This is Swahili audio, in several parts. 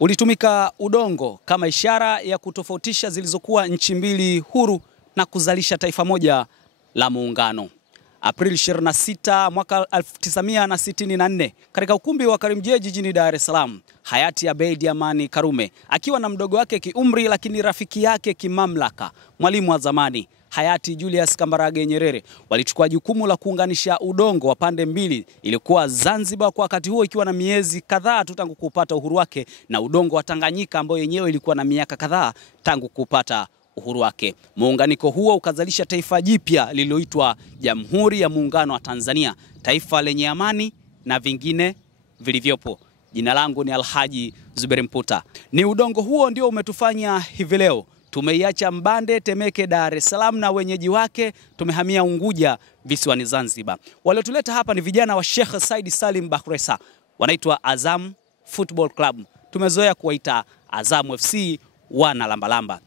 Ulitumika udongo kama ishara ya kutofautisha zilizokuwa nchi mbili huru na kuzalisha taifa moja la muungano. Aprili 26 mwaka 1964 katika ukumbi wa Karimjee jijini Dar es Salaam, hayati Abeid Amani Karume akiwa na mdogo wake kiumri lakini rafiki yake kimamlaka, mwalimu wa zamani hayati Julius Kambarage Nyerere, walichukua jukumu la kuunganisha udongo wa pande mbili. Ilikuwa Zanzibar kwa wakati huo ikiwa na miezi kadhaa tu tangu kupata uhuru wake, na udongo wa Tanganyika ambao yenyewe ilikuwa na miaka kadhaa tangu kupata uhuru wake. Muunganiko huo ukazalisha taifa jipya lililoitwa Jamhuri ya Muungano wa Tanzania, taifa lenye amani na vingine vilivyopo. Jina langu ni Alhaji Zuberi Mputa. Ni udongo huo ndio umetufanya hivi leo tumeiacha Mbande, Temeke, Dar es Salaam na wenyeji wake tumehamia Unguja visiwani Zanzibar. Waliotuleta hapa ni vijana wa Sheikh Said Salim Bakhresa, wanaitwa Azam Football Club. Tumezoea kuwaita Azam FC wana lambalamba.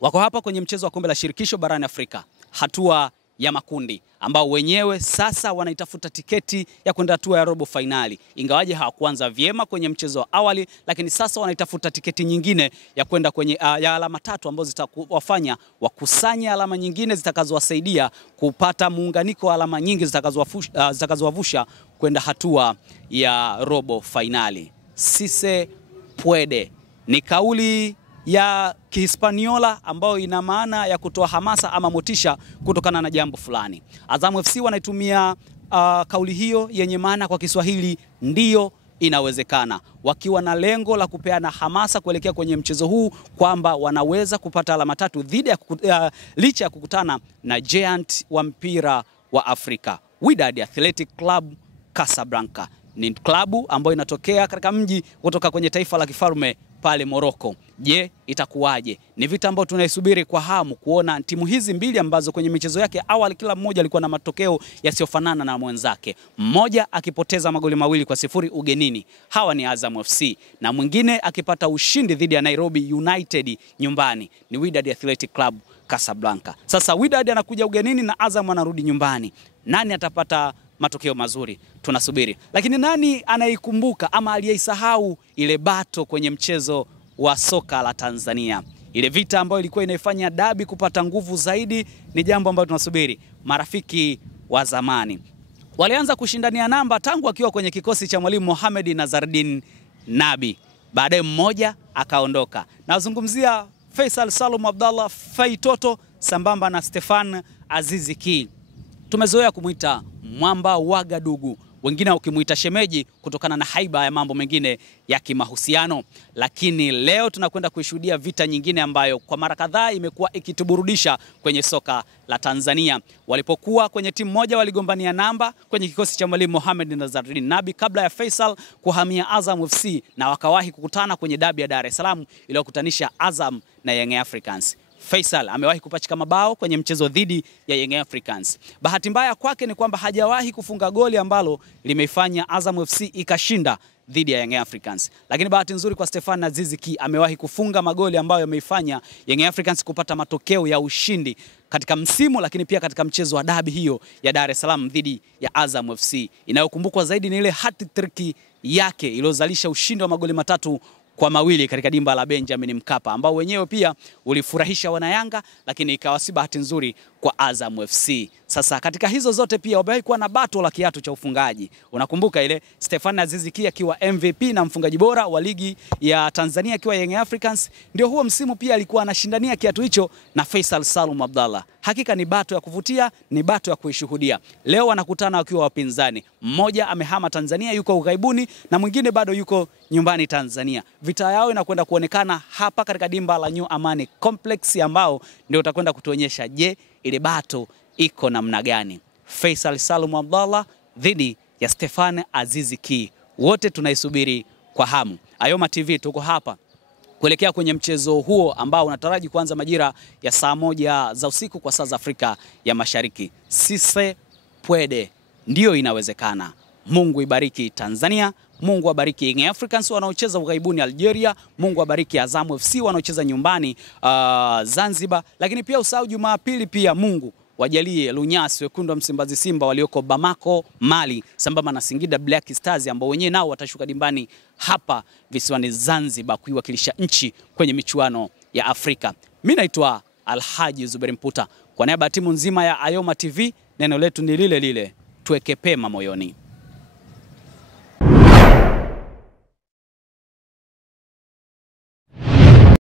Wako hapa kwenye mchezo wa kombe la shirikisho barani Afrika, hatua ya makundi, ambao wenyewe sasa wanaitafuta tiketi ya kwenda hatua ya robo finali. Ingawaje hawakuanza vyema kwenye mchezo wa awali, lakini sasa wanaitafuta tiketi nyingine ya kwenda kwenye ya alama tatu ambazo zitawafanya wakusanya alama nyingine zitakazowasaidia kupata muunganiko wa alama nyingi zitakazowavusha kwenda hatua ya robo finali. Sise puede ni kauli ya Kihispaniola ambayo ina maana ya kutoa hamasa ama motisha kutokana na jambo fulani. Azam FC wanaitumia kauli hiyo yenye maana kwa Kiswahili ndiyo inawezekana, wakiwa na lengo la kupeana hamasa kuelekea kwenye mchezo huu kwamba wanaweza kupata alama tatu dhidi ya licha ya kukutana na giant wa mpira wa Afrika, Wydad Athletic Club Casablanca. Ni klabu ambayo inatokea katika mji kutoka kwenye taifa la kifalme pale Morocco. Je, itakuwaje? Ni vita ambayo tunaisubiri kwa hamu kuona timu hizi mbili ambazo kwenye michezo yake awali kila mmoja alikuwa na matokeo yasiyofanana na mwenzake. Mmoja akipoteza magoli 2-0 ugenini, hawa ni Azam FC, na mwingine akipata ushindi dhidi ya Nairobi United nyumbani, ni Wydad Athletic Club Casablanca. Sasa Wydad anakuja ugenini na Azam anarudi nyumbani. Nani atapata matokeo mazuri? Tunasubiri. Lakini nani anaikumbuka ama aliyeisahau ile bato kwenye mchezo wa soka la Tanzania? Ile vita ambayo ilikuwa inaifanya dabi kupata nguvu zaidi, ni jambo ambalo tunasubiri. Marafiki wa zamani walianza kushindania namba tangu akiwa kwenye kikosi cha mwalimu Mohamed Nazardin Nabi. Baadaye mmoja akaondoka. Nazungumzia Faisal Salum Abdallah Faitoto sambamba na Stefan Azizi Ki. Tumezoea kumuita mwamba wa Gadugu, wengine wakimuita shemeji kutokana na haiba ya mambo mengine ya kimahusiano. Lakini leo tunakwenda kuishuhudia vita nyingine ambayo kwa mara kadhaa imekuwa ikituburudisha kwenye soka la Tanzania. Walipokuwa kwenye timu moja waligombania namba kwenye kikosi cha mwalimu Mohamed Nazardin Nabi kabla ya Faisal kuhamia Azam FC, na wakawahi kukutana kwenye dabi ya Dar es Salaam iliyokutanisha Azam na Young Africans. Faisal amewahi kupachika mabao kwenye mchezo dhidi ya Young Africans. Bahati mbaya kwake ni kwamba hajawahi kufunga goli ambalo limeifanya Azam FC ikashinda dhidi ya Young Africans. Lakini bahati nzuri kwa Stefan Azizi Ki, amewahi kufunga magoli ambayo yameifanya Young Africans kupata matokeo ya ushindi katika msimu, lakini pia katika mchezo wa dabi hiyo ya Dar es Salaam dhidi ya Azam FC. Inayokumbukwa zaidi ni ile hat-trick yake iliyozalisha ushindi wa magoli 3-2 katika dimba la Benjamin Mkapa, ambao wenyewe pia ulifurahisha wanayanga, lakini ikawa si bahati nzuri kwa Azam FC. Sasa katika hizo zote pia wamewahi kuwa na bato la kiatu cha ufungaji. Unakumbuka ile Stefan Azizi Ki akiwa MVP na mfungaji bora wa ligi ya Tanzania akiwa Young Africans, ndio huo msimu pia alikuwa anashindania kiatu hicho na Faisal Salum Abdallah. Hakika ni bato ya kuvutia, ni bato ya kuishuhudia. Leo wanakutana wakiwa wapinzani. Mmoja amehama Tanzania yuko ughaibuni na mwingine bado yuko nyumbani Tanzania. Vita yao inakwenda kuonekana hapa katika dimba la New Amani Complex, ambao ndio utakwenda kutuonyesha je, ile bato iko namna gani. Faisal Salum Abdallah dhidi ya Stefan Azizi Ki, wote tunaisubiri kwa hamu. Ayoma TV tuko hapa kuelekea kwenye mchezo huo ambao unataraji kuanza majira ya saa 1 za usiku kwa saa za Afrika ya Mashariki. Sise puede, ndio inawezekana. Mungu ibariki Tanzania, Mungu abariki Young Africans wanaocheza ughaibuni Algeria, Mungu abariki Azam FC wanaocheza nyumbani Zanzibar, lakini pia usahau Jumapili pia Mungu wajalie Lunyasi wekundu wa Msimbazi Simba walioko Bamako, Mali, sambamba na Singida Black Stars ambao wenyewe nao watashuka dimbani hapa visiwani Zanzibar kuiwakilisha nchi kwenye michuano ya Afrika. Mimi naitwa Alhaji Zuberi Mputa. Kwa niaba ya timu nzima ya Ayoma TV, neno letu ni lile lile, tuweke pema moyoni.